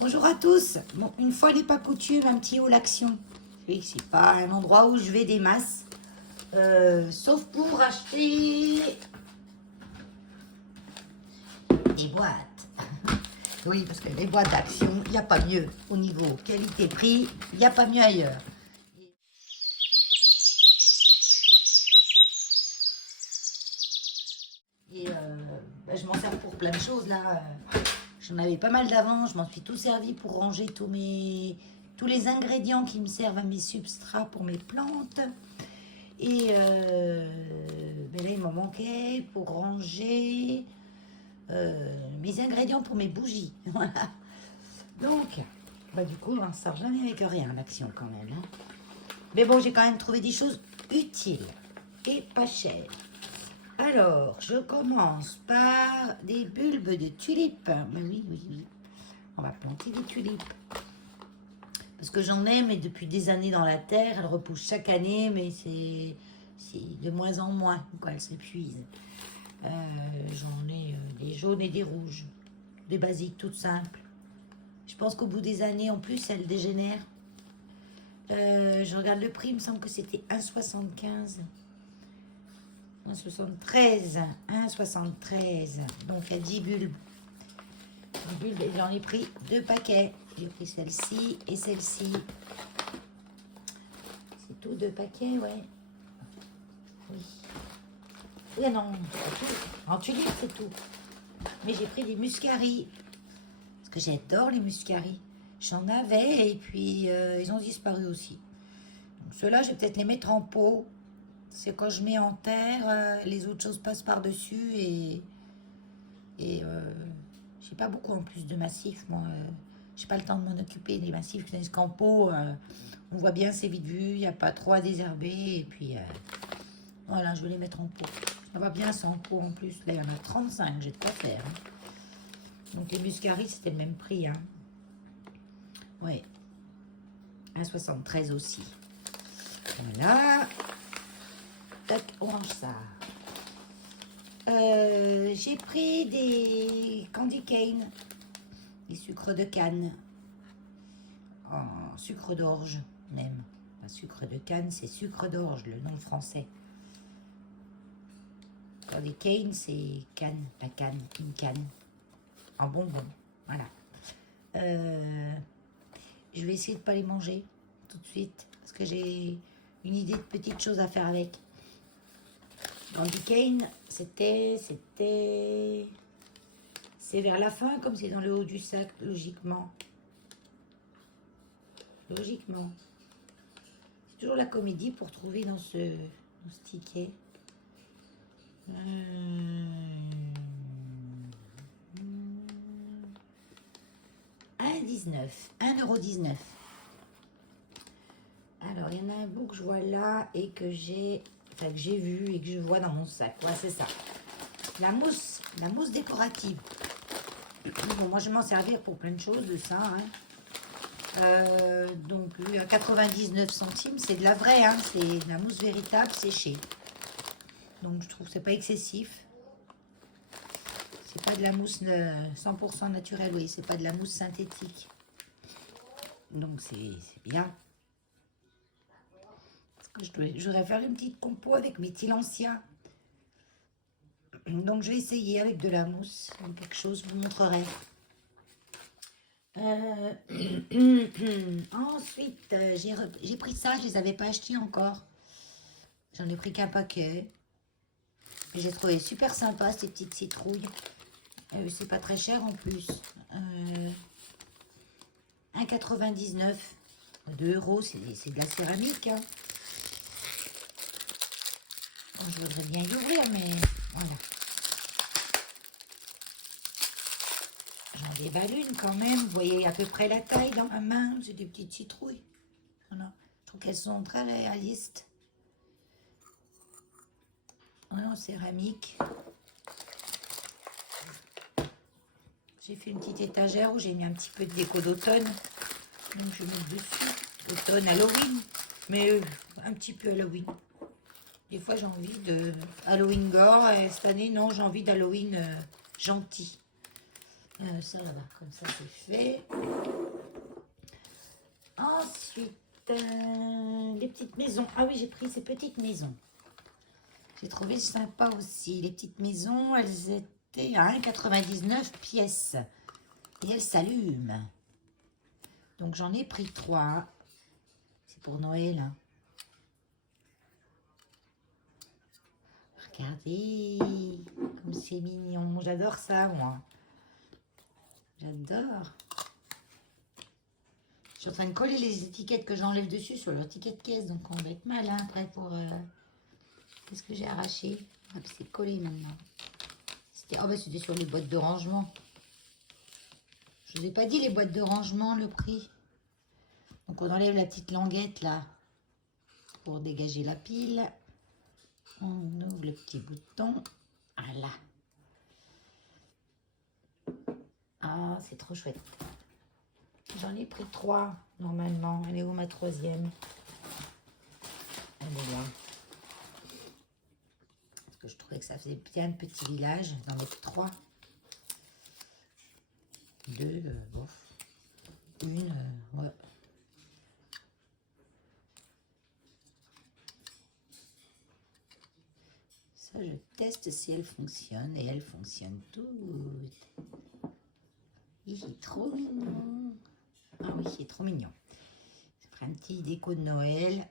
Bonjour à tous. Bon, une fois n'est pas coutume, un petit haul action. Oui, c'est pas un endroit où je vais des masses. Sauf pour acheter des boîtes. Oui, parce que les boîtes d'action, il n'y a pas mieux. Au niveau qualité-prix, il n'y a pas mieux ailleurs. Et je m'en sers pour plein de choses là. J'en avais pas mal d'avant, je m'en suis tout servi pour ranger tous les ingrédients qui me servent à mes substrats pour mes plantes. Et ben là, il m'en manquait pour ranger mes ingrédients pour mes bougies. Voilà. Donc, bah, du coup, on ne sort jamais avec rien, l'action quand même. Hein. Mais bon, j'ai quand même trouvé des choses utiles et pas chères. Alors, je commence par des bulbes de tulipes. Mais oui, oui, oui. On va planter des tulipes. Parce que j'en ai, mais depuis des années dans la terre. Elles repoussent chaque année, mais c'est de moins en moins. Quoi, elles s'épuisent. J'en ai des jaunes et des rouges. Des basiques toutes simples. Je pense qu'au bout des années, en plus, elles dégénèrent. Je regarde le prix, il me semble que c'était 1,75. 1,73. 1,73. Donc, il y a 10 bulbes. J'en ai pris 2 paquets. J'ai pris celle-ci et celle-ci. C'est tout 2 paquets, ouais. Oui. Oui, non, c'est tout. En tulipe, c'est tout. Mais j'ai pris des muscaries. Parce que j'adore les muscaries. J'en avais et puis ils ont disparu aussi. Donc ceux-là, je vais peut-être les mettre en pot. C'est quand je mets en terre, les autres choses passent par-dessus et j'ai pas beaucoup en plus de massifs, moi. J'ai pas le temps de m'en occuper des massifs, tandis qu'en pot, on voit bien, c'est vite vu, il n'y a pas trop à désherber. Et puis, voilà, je vais les mettre en pot. Ça va bien, c'est en pot en plus. Là, il y en a 35, j'ai de quoi faire. Hein. Donc, les muscaries, c'était le même prix. Hein. Ouais. 1,73 aussi. Voilà. Tac, on range ça. J'ai pris des candy cane, des sucres de canne, en sucre d'orge même. Pas sucre de canne, c'est sucre d'orge, le nom français. Candy cane, c'est canne, la canne, une canne, en bonbon. Voilà. Je vais essayer de ne pas les manger tout de suite, parce que j'ai une idée de petites choses à faire avec. Candy cane, c'est vers la fin, comme c'est dans le haut du sac, logiquement. Logiquement. C'est toujours la comédie pour trouver dans ce ticket. 1,19. 1,19 €. Alors, il y en a un bout que je vois là et que j'ai vu et que je vois dans mon sac. Ouais, c'est ça. La mousse décorative. Bon, moi, je vais m'en servir pour plein de choses de ça. Hein. Donc, à 99 centimes, c'est de la vraie. Hein. C'est de la mousse véritable séchée. Donc, je trouve que c'est pas excessif. C'est pas de la mousse 100% naturelle. Oui, c'est pas de la mousse synthétique. Donc, c'est bien. Parce que je voudrais faire une petite compo avec mes tilancia. Donc, je vais essayer avec de la mousse. Quelque chose, je vous montrerai. Ensuite, j'ai pris ça. Je ne les avais pas achetés encore. J'en ai pris qu'un paquet. J'ai trouvé super sympa ces petites citrouilles. C'est pas très cher en plus. 1,99 €. 2 €, c'est de la céramique. Hein. Bon, je voudrais bien y ouvrir, mais voilà. J'en dévale une quand même. Vous voyez à peu près la taille dans ma main. C'est des petites citrouilles. Voilà. Je trouve qu'elles sont très réalistes. En céramique. J'ai fait une petite étagère où j'ai mis un petit peu de déco d'automne. Donc je mets dessus. Automne, Halloween. Mais un petit peu Halloween. Des fois j'ai envie de Halloween gore. Et cette année, non, j'ai envie d'Halloween gentil. Ça là-bas, comme ça c'est fait. Ensuite, les petites maisons. Ah oui, j'ai pris ces petites maisons. J'ai trouvé sympa aussi. Les petites maisons, elles étaient à 1,99 pièces. Et elles s'allument. Donc j'en ai pris 3. C'est pour Noël. Hein. Regardez, comme c'est mignon. J'adore ça, moi. J'adore. Je suis en train de coller les étiquettes que j'enlève dessus sur leur ticket de caisse. Donc on va être mal hein, après pour... Qu'est-ce que j'ai arraché? Ah, c'est collé maintenant. C'était bah, c'était sur les boîtes de rangement. Je ne vous ai pas dit les boîtes de rangement, le prix. Donc on enlève la petite languette là pour dégager la pile. On ouvre le petit bouton. Voilà. Ah, c'est trop chouette. J'en ai pris 3 normalement. Elle est où ma 3e? Elle est là. Parce que je trouvais que ça faisait bien le petit village d'en mettre 3. 2, bof. 1, ouais. Ça, je teste si elle fonctionne. Et elle fonctionne toutes. Il est trop mignon. Ah oui, il est trop mignon. Ça fera un petit déco de Noël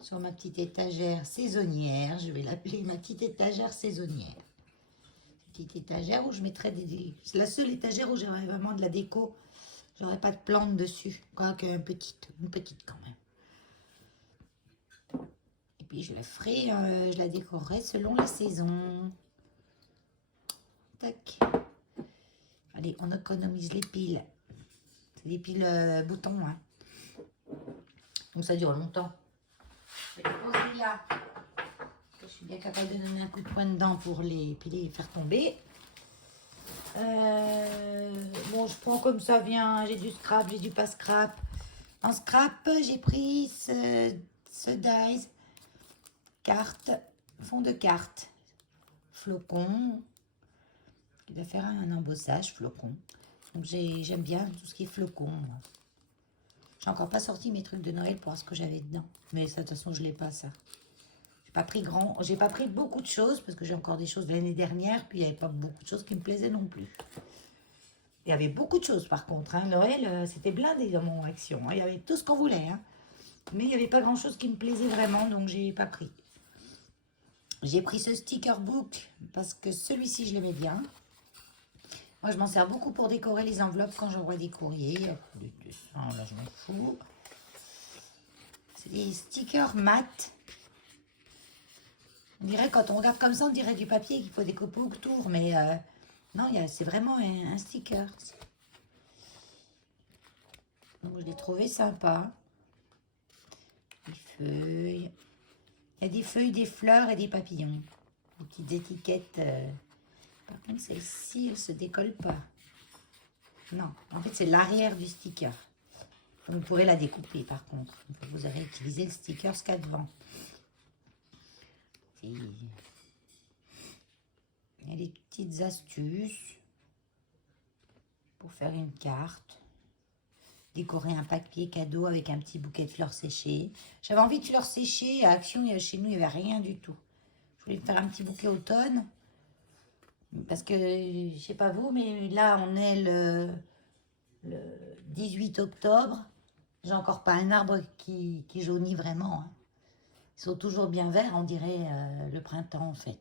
sur ma petite étagère saisonnière. Je vais l'appeler ma petite étagère saisonnière. Petite étagère où je mettrai des... C'est la seule étagère où j'aurai vraiment de la déco. J'aurai pas de plantes dessus. Quoique une petite quand même. Et puis je la ferai, je la décorerai selon la saison. Tac. Allez, on économise les piles. C'est des piles boutons. Hein. Donc ça dure longtemps. Je vais les poser là. Je suis bien capable de donner un coup de poing dedans pour les piler et faire tomber. Bon, je prends comme ça vient. J'ai du scrap, j'ai du pas scrap. En scrap, j'ai pris ce dies. Carte, fond de carte. Flocon. Il va faire un embossage flocon. Donc j'aime bien tout ce qui est flocon. J'ai encore pas sorti mes trucs de Noël pour voir ce que j'avais dedans. Mais ça, de toute façon, je l'ai pas ça. J'ai pas pris beaucoup de choses parce que j'ai encore des choses de l'année dernière. Puis il n'y avait pas beaucoup de choses qui me plaisaient non plus. Il y avait beaucoup de choses par contre. Hein. Noël, c'était blindé dans mon action. Hein. Il y avait tout ce qu'on voulait. Hein. Mais il n'y avait pas grand chose qui me plaisait vraiment. Donc j'ai pas pris. J'ai pris ce sticker book parce que celui-ci, je l'aimais bien. Moi, je m'en sers beaucoup pour décorer les enveloppes quand j'envoie des courriers. Là, je m'en fous. C'est des stickers mat. On dirait, quand on regarde comme ça, on dirait du papier qu'il faut découper autour. Mais non, c'est vraiment un sticker. Donc, je l'ai trouvé sympa. Des feuilles. Il y a des feuilles, des fleurs et des papillons. Des petites étiquettes. Par contre, celle-ci, elle ne se décolle pas. Non, en fait, c'est l'arrière du sticker. Donc, vous pourrez la découper, par contre. Vous aurez utilisé le sticker ce qu'il y a devant. Il y a des petites astuces pour faire une carte. Décorer un papier cadeau avec un petit bouquet de fleurs séchées. J'avais envie de fleurs séchées. À Action, chez nous, il n'y avait rien du tout. Je voulais faire un petit bouquet automne. Parce que, je sais pas vous, mais là, on est le 18 octobre. J'ai encore pas un arbre qui jaunit vraiment. Hein. Ils sont toujours bien verts, on dirait le printemps, en fait.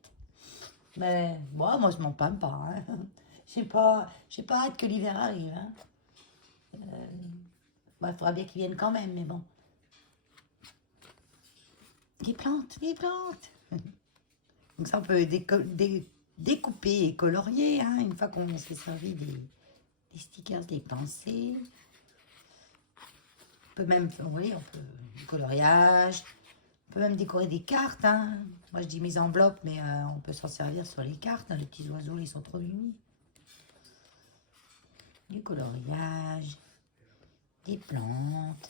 Mais bon, moi, je m'en plains pas. Hein. J'ai pas hâte que l'hiver arrive. Hein. Il faudra bien qu'ils viennent quand même, mais bon. Les plantes, les plantes. Donc ça, on peut découper et colorier, hein, une fois qu'on s'est servi des stickers, des pensées. On peut même, vous voyez, on peut du coloriage. On peut même décorer des cartes. Hein. Moi, je dis mes enveloppes, mais on peut s'en servir sur les cartes. Hein. Les petits oiseaux, ils sont trop mignons. Du coloriage. Des plantes.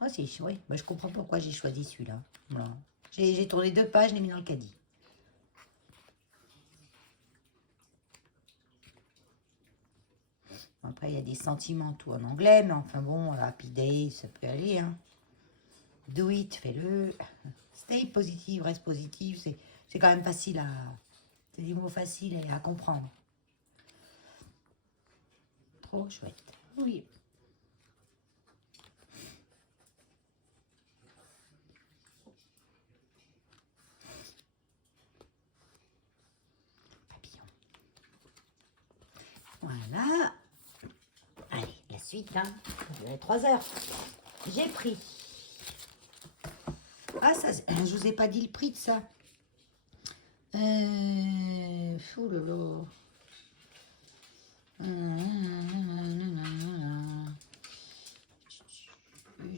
Oh, c'est chouette. Bah, je comprends pourquoi j'ai choisi celui-là. Voilà. J'ai tourné 2 pages, je l'ai mis dans le caddie. Après, il y a des sentiments, tout en anglais, mais enfin bon, happy day, ça peut aller. Hein. Do it, fais-le. Stay positive, reste positive. C'est quand même facile à... C'est des mots faciles à comprendre. Trop chouette. Oui. Papillon. Voilà. Allez, la suite, hein. 3 heures. J'ai pris. Ah, ça, je vous ai pas dit le prix de ça. Fou lolo.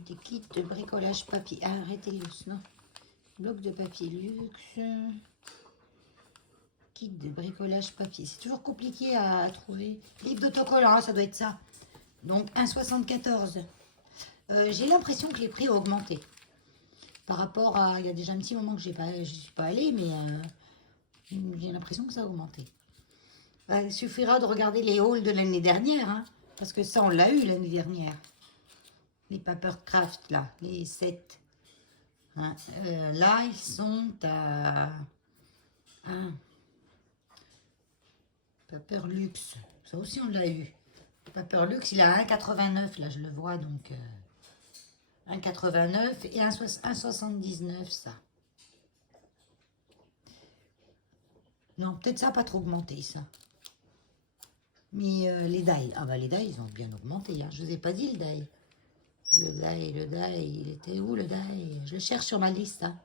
Des kits de bricolage papier. Ah, arrêtez luxe, non. Bloc de papier luxe. Kit de bricolage papier. C'est toujours compliqué à trouver. Livre d'autocollant, ça doit être ça. Donc 1,74. J'ai l'impression que les prix ont augmenté. Par rapport à... Il y a déjà un petit moment que je ne suis pas allée, mais j'ai l'impression que ça a augmenté. Il suffira de regarder les hauls de l'année dernière, hein, parce que ça, on l'a eu l'année dernière. Les Papercraft, là, les 7. Hein, là, ils sont à... Paper Luxe, ça aussi, on l'a eu. Paper Luxe, il a 1,89, là, je le vois, donc... 1,89 et 1,79, ça. Non, peut-être ça n'a pas trop augmenté, ça. Mais les die, ah bah les die, ils ont bien augmenté. Hein. Je vous ai pas dit le die. Le die, il était où le die? Je le cherche sur ma liste. Hein.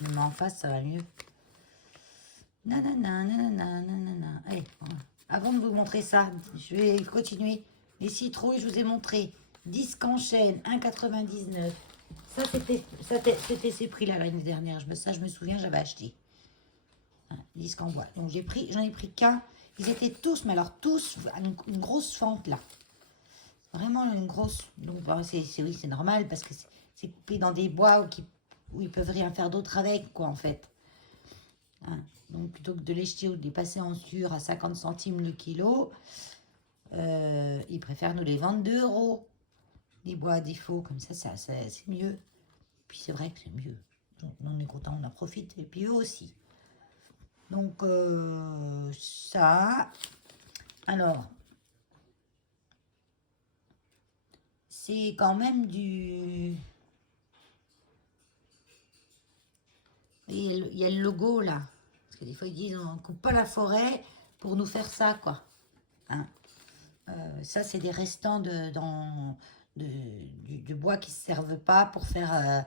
Je me mets en face, ça va mieux. Nanana, nanana, nanana. Allez, voilà. Avant de vous montrer ça, je vais continuer. Les citrouilles, je vous ai montré. Disque en chaîne, 1,99. Ça, c'était ces prix-là l'année dernière. Ça, je me souviens, j'avais acheté. Disque en bois. Donc j'en ai pris qu'un. Ils étaient tous, mais alors tous, une grosse fente là. Vraiment une grosse. Donc bon, oui, c'est normal parce que c'est coupé dans des bois où ils peuvent rien faire d'autre avec, quoi, en fait. Hein. Donc plutôt que de les jeter ou de les passer en sur à 50 centimes le kilo, ils préfèrent nous les vendre 2 €. Les bois à défaut, comme ça c'est mieux. Puis c'est vrai que c'est mieux. Donc on est content, on en profite. Et puis eux aussi. Donc, ça. Alors, c'est quand même du... Il y a le logo, là. Parce que des fois, ils disent, on ne coupe pas la forêt pour nous faire ça, quoi. Hein. Ça, c'est des restants du bois qui ne se servent pas pour faire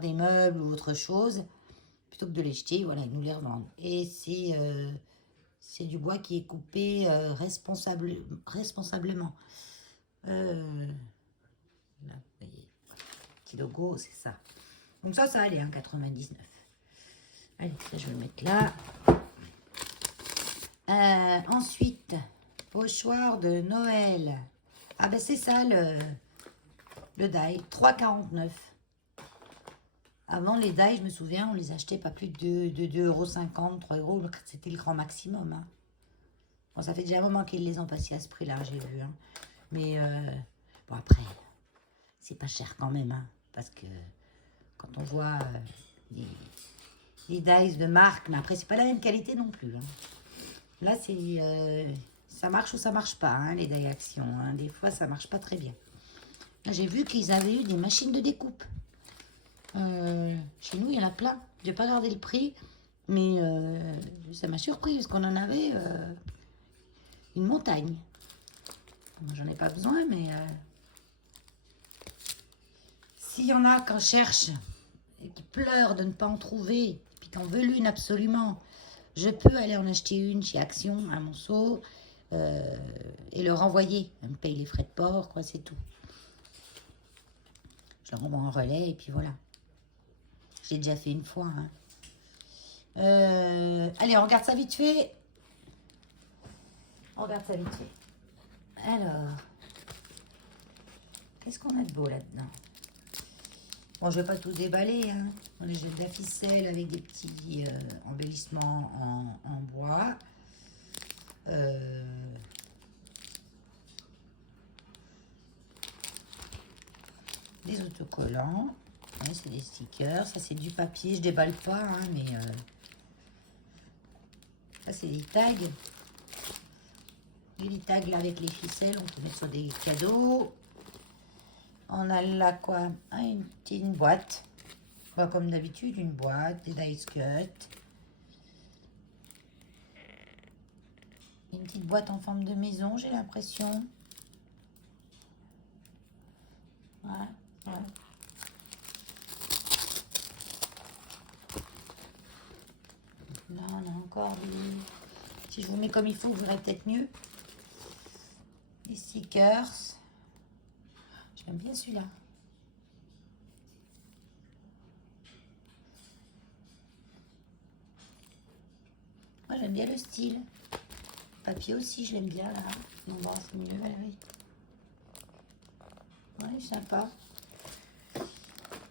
des meubles ou autre chose. Plutôt que de les jeter, voilà, ils nous les revendent. Et c'est du bois qui est coupé responsablement. Là, vous voyez, petit logo, c'est ça. Donc ça allait, hein, 99. Allez, ça, je vais le mettre là. Ensuite, pochoir de Noël. Ah ben c'est ça, le die, 3,49. Avant, les die, je me souviens, on les achetait pas plus de 2,50 €, 3 €. C'était le grand maximum. Hein. Bon, ça fait déjà un moment qu'ils les ont passés à ce prix-là, j'ai vu. Hein. Mais, bon, après, c'est pas cher quand même. Hein, parce que quand on voit les dies de marque, mais après, c'est pas la même qualité non plus. Hein. Là, c'est... ça marche ou ça marche pas, hein, les die Action. Hein. Des fois, ça marche pas très bien. J'ai vu qu'ils avaient eu des machines de découpe. Chez nous, il y en a plein. Je n'ai pas regardé le prix, mais ça m'a surpris parce qu'on en avait une montagne. J'en ai pas besoin, mais s'il y en a qui en cherchent et qui pleurent de ne pas en trouver, et puis qui en veulent une absolument, je peux aller en acheter une chez Action à Monceau et leur envoyer. Elle me paye les frais de port, quoi, c'est tout. Je leur envoie en relais et puis voilà. J'ai déjà fait une fois. Hein. Allez, on regarde ça vite fait. On regarde ça vite fait. Alors, qu'est-ce qu'on a de beau là-dedans? Bon, je ne vais pas tout déballer. Hein. J'ai de la ficelle avec des petits embellissements en bois. autocollants. Ouais, c'est des stickers. Ça, c'est du papier. Je déballe pas, hein, mais... Ça, c'est des tags. Et les tags, là, avec les ficelles, on peut mettre sur des cadeaux. On a là, quoi? Ah, une petite boîte. Bah, comme d'habitude, une boîte, des dice cuts. Une petite boîte en forme de maison, j'ai l'impression. Voilà, voilà. Là, on a encore des... Si je vous mets comme il faut, vous verrez peut-être mieux. Des stickers. J'aime bien celui-là. Moi, j'aime bien le style. Papier aussi, je l'aime bien, là. Non, bon, c'est mieux, Valérie. Ouais, sympa.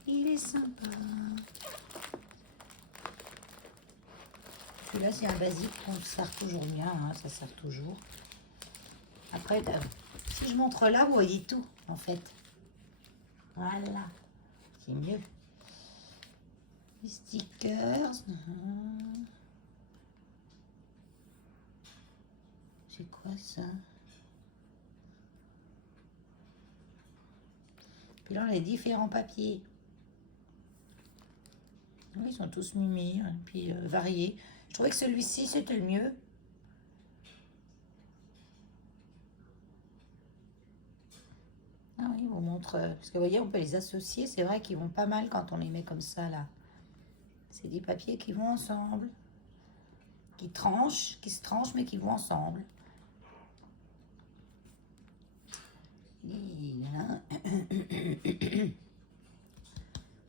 Il est sympa. Celui-là, c'est un basique qu'on sert toujours bien, hein, ça sert toujours. Après, si je montre là, vous voyez tout, en fait. Voilà, c'est mieux. Les stickers. C'est quoi ça? Puis là, les différents papiers. Oui, ils sont tous mimi, hein, puis variés. Je trouvais que celui-ci, c'était le mieux. Ah oui, ils vous montre... parce que vous voyez, on peut les associer. C'est vrai qu'ils vont pas mal quand on les met comme ça, là. C'est des papiers qui vont ensemble. Qui se tranchent, mais qui vont ensemble.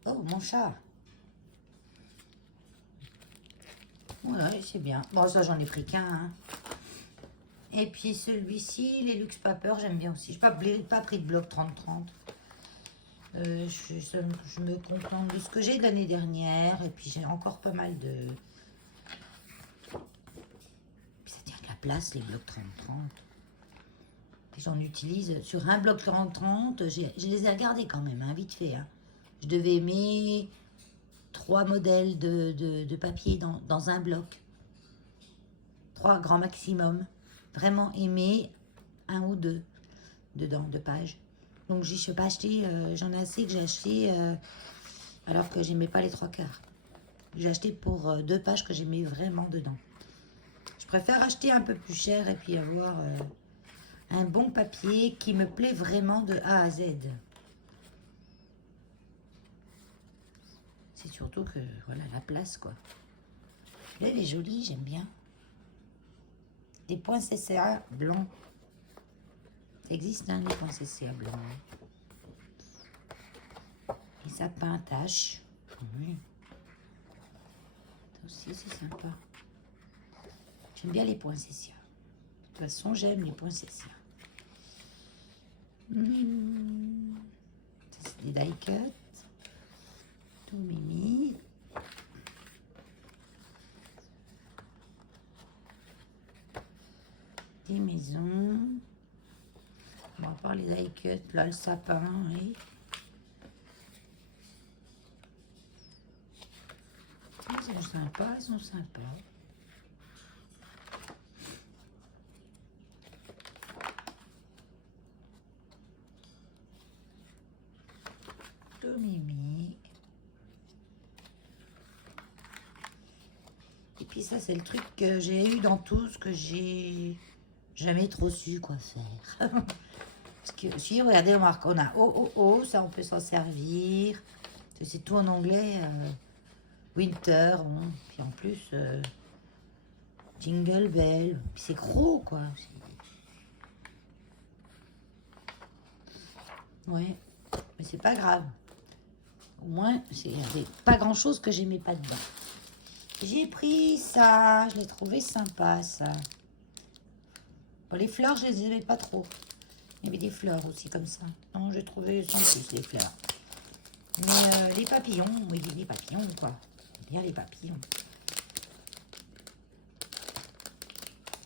Oh, mon chat. Voilà, c'est bien. Bon, ça, j'en ai pris qu'un. Hein. Et puis celui-ci, les Luxe Paper, j'aime bien aussi. Je n'ai pas pris de bloc 30-30. Je me contente de ce que j'ai de l'année dernière. Et puis j'ai encore pas mal de... Puis ça tient de la place, les blocs 30-30. J'en utilise sur un bloc 30-30. Je les ai regardés quand même, hein, vite fait. Hein. Je devais aimer 3 modèles de papier dans un bloc. 3 grand maximum. Vraiment aimer 1 ou 2 dedans, de pages. Donc je n'ai pas acheté, j'en ai assez que j'ai acheté alors que j'aimais pas les 3/4. J'ai acheté pour 2 pages que j'aimais vraiment dedans. Je préfère acheter un peu plus cher et puis avoir un bon papier qui me plaît vraiment de A à Z. C'est surtout que, voilà, la place, quoi. Là, elle est jolie, j'aime bien. Des points CCA blancs. Ça existe, hein, les points CCA blancs. Et ça peint à tache. Oui. Ça aussi, c'est sympa. J'aime bien les points CCA. De toute façon, j'aime les points CCA. Ça, c'est des die cuts. Tout mimi. Des maisons. Bon, à part les die cuts, là, le sapin, oui. Elles sont sympas, elles sont sympas. Tout mimi. Et puis ça, c'est le truc que j'ai eu dans tout ce que j'ai jamais trop su quoi faire. Parce que si, regardez, on a oh, ça on peut s'en servir. C'est tout en anglais. Winter, bon. Puis en plus, Jingle Bell. Puis c'est gros quoi. Ouais, mais c'est pas grave. Au moins, il n'y avait pas grand chose que j'aimais pas dedans. J'ai pris ça, je l'ai trouvé sympa ça. Bon, les fleurs, je les aimais pas trop. Il y avait des fleurs aussi comme ça. Non, j'ai trouvé sans plus les fleurs. Mais les papillons, oui, les papillons quoi. Bien les papillons.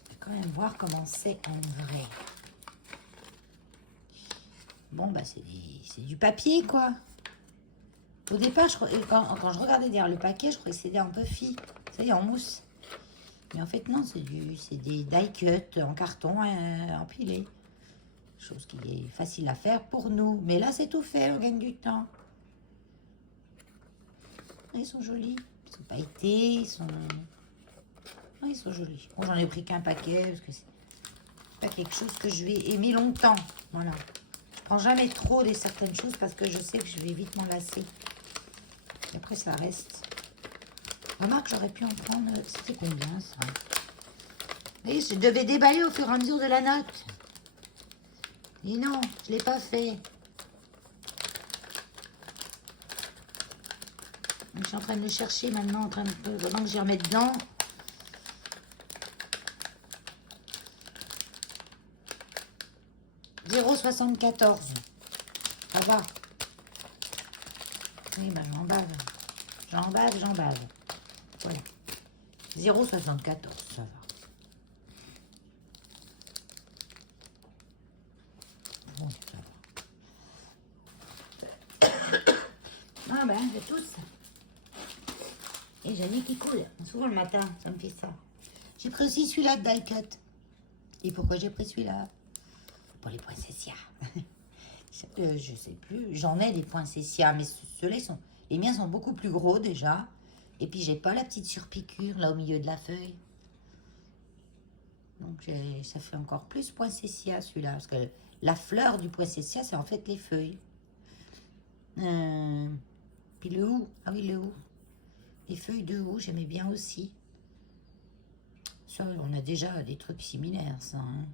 Je vais quand même voir comment c'est en vrai. Bon, bah c'est du papier quoi. Au départ, quand je regardais derrière le paquet, je croyais que c'était un Puffy. Ça y est, en mousse. Mais en fait, non, c'est des die cuts en carton empilés. Chose qui est facile à faire pour nous. Mais là, c'est tout fait, on gagne du temps. Ils sont jolis. Ils sont pailletés, ils sont... Ah, ils sont jolis. Bon, j'en ai pris qu'un paquet, parce que c'est pas quelque chose que je vais aimer longtemps. Voilà. Je prends jamais trop de certaines choses, parce que je sais que je vais vite m'en lasser. Et après, ça reste. Remarque, j'aurais pu en prendre... C'était combien, ça? Vous voyez, je devais déballer au fur et à mesure de la note. Et non, je ne l'ai pas fait. Donc, je suis en train de le chercher maintenant, pendant que j'y remets dedans. « 0,74. Ça va. Oui, ben j'en bave. J'en bave. Voilà. 0,74, ça va. Bon, ça va. Ah ben, de tous. Et j'ai mis qui coule. Souvent le matin, ça me fait ça. J'ai pris aussi celui-là de die cut. Et pourquoi j'ai pris celui-là? Pour les poinsettias. Je sais plus. J'en ai des poinsettias, mais ceux-là, les miens sont beaucoup plus gros déjà. Et puis, j'ai pas la petite surpiqûre là au milieu de la feuille. Donc, ça fait encore plus poinsettia celui-là. Parce que la fleur du poinsettia, c'est en fait les feuilles. Puis le hou. Ah oui, le hou. Les feuilles de hou, j'aimais bien aussi. Ça, on a déjà des trucs similaires, ça. Hein.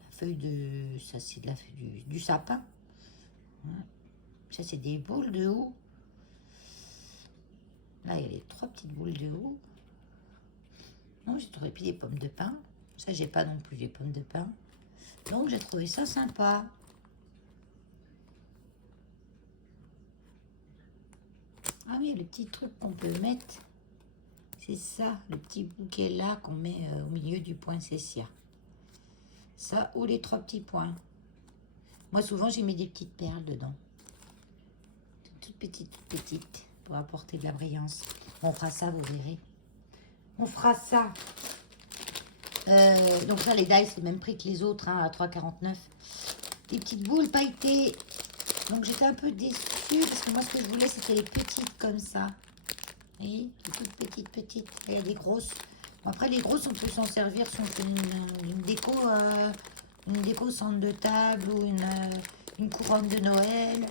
La feuille de... Ça, c'est de la feuille du sapin. Ça, c'est des boules de hou. Là, il y a les 3 petites boules de hou. Non, j'ai trouvé puis des pommes de pin. Ça, j'ai pas non plus des pommes de pin. Donc, j'ai trouvé ça sympa. Ah oui, le petit truc qu'on peut mettre, c'est ça, le petit bouquet là qu'on met au milieu du poinsettia. Ça ou les 3 petits points. Moi, souvent, j'ai mis des petites perles dedans. Toutes petites, pour apporter de la brillance. On fera ça, vous verrez. On fera ça. Donc ça, les die, c'est le même prix que les autres, hein, à 3,49. Des petites boules pailletées. Donc j'étais un peu déçue, parce que moi, ce que je voulais, c'était les petites comme ça. Vous voyez, les toutes petites. Il y a des grosses. Bon, après, les grosses, on peut s'en servir si on fait une déco centre de table ou une couronne de Noël.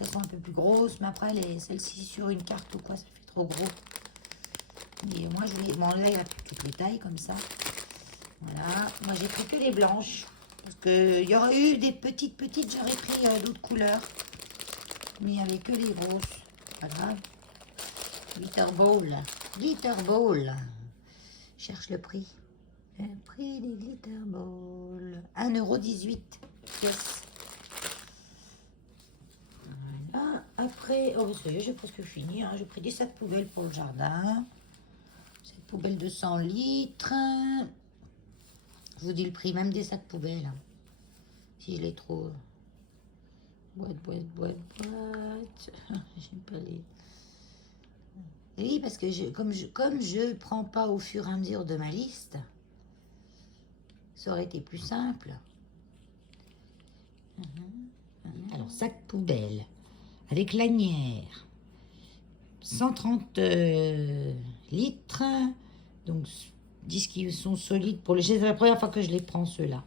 Elles sont un peu plus grosses, mais après, celles-ci sur une carte ou quoi, ça fait trop gros. Et moi, je voulais... Bon, là, il y a toutes les tailles comme ça. Voilà. Moi, j'ai pris que les blanches. Parce qu'il y aurait eu des petites, j'aurais pris d'autres couleurs. Mais il n'y avait que les grosses. Pas grave. Glitter Ball. Cherche le prix. Le prix des Glitter Ball. 1,18 €. Yes. Voilà. Après, oh, ça y est, j'ai presque fini. Hein. J'ai pris des sacs poubelles pour le jardin. Cette poubelle de 100 litres. Je vous dis le prix, même des sacs poubelles. Hein. Si je les trouve. Boîte. J'aime pas les... Oui, parce que comme je prends pas au fur et à mesure de ma liste, ça aurait été plus simple. Alors, sac poubelle, avec lanière, 130 litres, donc 10 qui sont solides pour le... C'est la première fois que je les prends, ceux-là.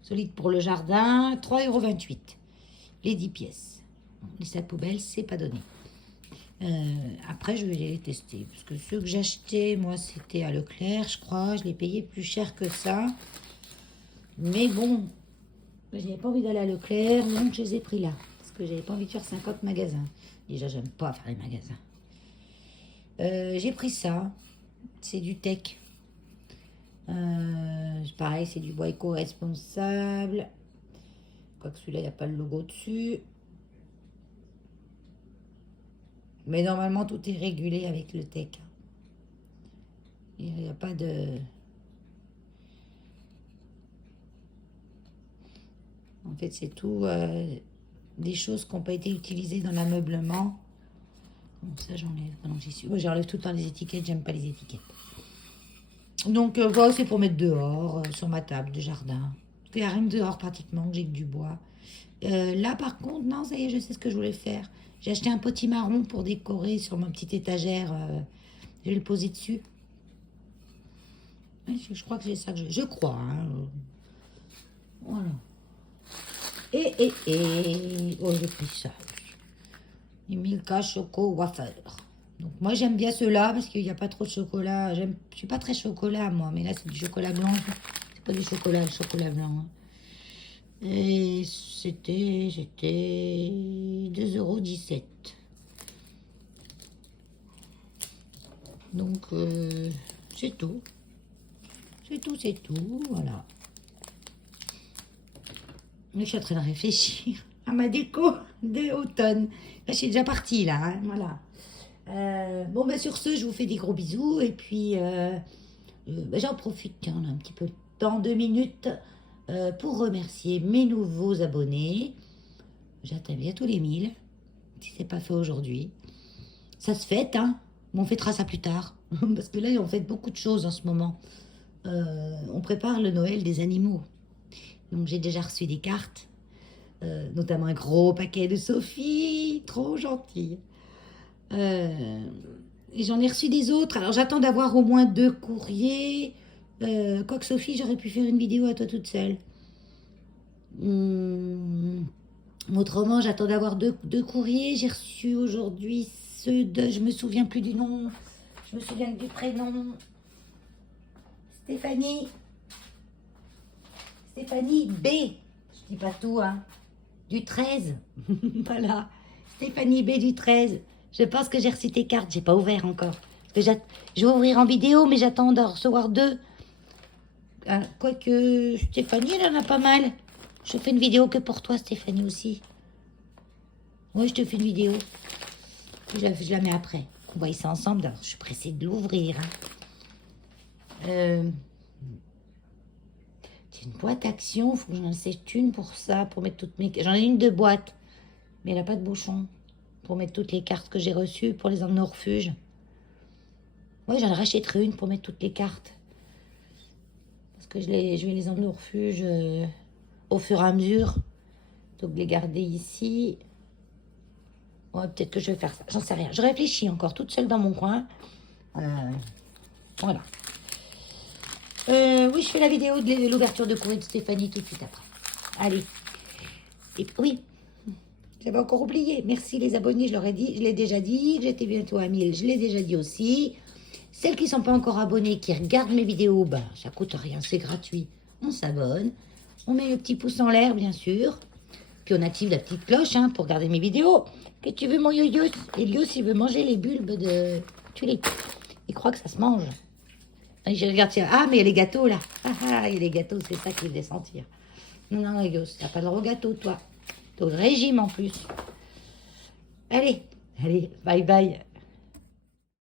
Solides pour le jardin, 3,28 €. Les 10 pièces. Les sacs poubelles, c'est pas donné. Après, je vais les tester. Parce que ceux que j'achetais, moi, c'était à Leclerc, je crois. Je les payais plus cher que ça. Mais bon, j'avais pas envie d'aller à Leclerc, donc je les ai pris là. Parce que j'avais pas envie de faire 50 magasins. Déjà, j'aime pas faire les magasins. J'ai pris ça. C'est du tech. Pareil, c'est du bois éco-responsable. Quoique celui-là, il n'y a pas le logo dessus. Mais normalement, tout est régulé avec le tech. Il n'y a pas de... En fait, c'est tout des choses qui n'ont pas été utilisées dans l'ameublement. Bon, ça j'enlève. Ah non, j'y suis. Moi, j'enlève tout le temps les étiquettes, j'aime pas les étiquettes. Donc voilà, c'est pour mettre dehors, sur ma table de jardin. Il n'y a rien de dehors pratiquement, j'ai que du bois. Là par contre, non, ça y est, je sais ce que je voulais faire. J'ai acheté un potimarron pour décorer sur ma petite étagère. Je vais le poser dessus. Ouais, je crois que c'est ça que je crois. Hein. Voilà. Oh, j'ai pris ça. Les Milka Choco Wafer. Donc moi j'aime bien ceux-là parce qu'il n'y a pas trop de chocolat. Je suis pas très chocolat moi, mais là c'est du chocolat blanc. C'est pas du chocolat, le chocolat blanc. Hein. Et c'était 2,17 €. Donc c'est tout. C'est tout, voilà. Mais je suis en train de réfléchir à ma déco d'automne. Là, je suis déjà partie, là, hein, voilà. Bon, ben sur ce, je vous fais des gros bisous. Et puis, ben, j'en profite, tiens, on a un petit peu de temps, 2 minutes, pour remercier mes nouveaux abonnés. J'atteins bientôt les 1000, si c'est pas fait aujourd'hui. Ça se fête, hein. Mais on fêtera ça plus tard. Parce que là, on fête beaucoup de choses en ce moment. On prépare le Noël des animaux. Donc j'ai déjà reçu des cartes, notamment un gros paquet de Sophie, trop gentille. Et j'en ai reçu des autres. Alors j'attends d'avoir au moins 2 courriers. Quoique Sophie, j'aurais pu faire une vidéo à toi toute seule. Autrement, j'attends d'avoir deux courriers. J'ai reçu aujourd'hui ceux de... Je me souviens plus du nom. Je me souviens du prénom. Stéphanie B. Je dis pas tout, hein. Du 13. Voilà. Stéphanie B du 13. Je pense que j'ai reçu tes cartes. J'ai pas ouvert encore. Parce que je vais ouvrir en vidéo, mais j'attends de recevoir 2. Quoique Stéphanie, elle en a pas mal. Je fais une vidéo que pour toi, Stéphanie, aussi. Oui, je te fais une vidéo. Je la mets après. On voit ça ensemble. Alors, je suis pressée de l'ouvrir. Hein. C'est une boîte action. Il faut que j'en achète une pour ça, pour mettre toutes mes... J'en ai une de boîte, mais elle n'a pas de bouchon. Pour mettre toutes les cartes que j'ai reçues, pour les emmener au refuge. Oui, j'en rachèterai une pour mettre toutes les cartes. Parce que je vais les emmener au refuge au fur et à mesure. Donc, les garder ici. Ouais, peut-être que je vais faire ça. J'en sais rien. Je réfléchis encore toute seule dans mon coin. Voilà. Oui, je fais la vidéo de l'ouverture de courrier de Stéphanie tout de suite après. Allez. Et oui, j'avais encore oublié. Merci les abonnés, je leur ai dit, je l'ai déjà dit. J'étais bientôt à 1000, je l'ai déjà dit aussi. Celles qui ne sont pas encore abonnées, qui regardent mes vidéos, ben, ça coûte rien, c'est gratuit. On s'abonne. On met le petit pouce en l'air, bien sûr. Puis on active la petite cloche hein, pour regarder mes vidéos. Que tu veux, mon Yoyos? Elios, il veut manger les bulbes de tulipes. Il croit que ça se mange. Je regarde, ah, mais il y a les gâteaux, là. Ah, il y a les gâteaux, c'est ça qu'il voulait sentir. Non, Elios, t'as pas le droit au gâteau, toi. T'as le régime, en plus. Allez, bye bye.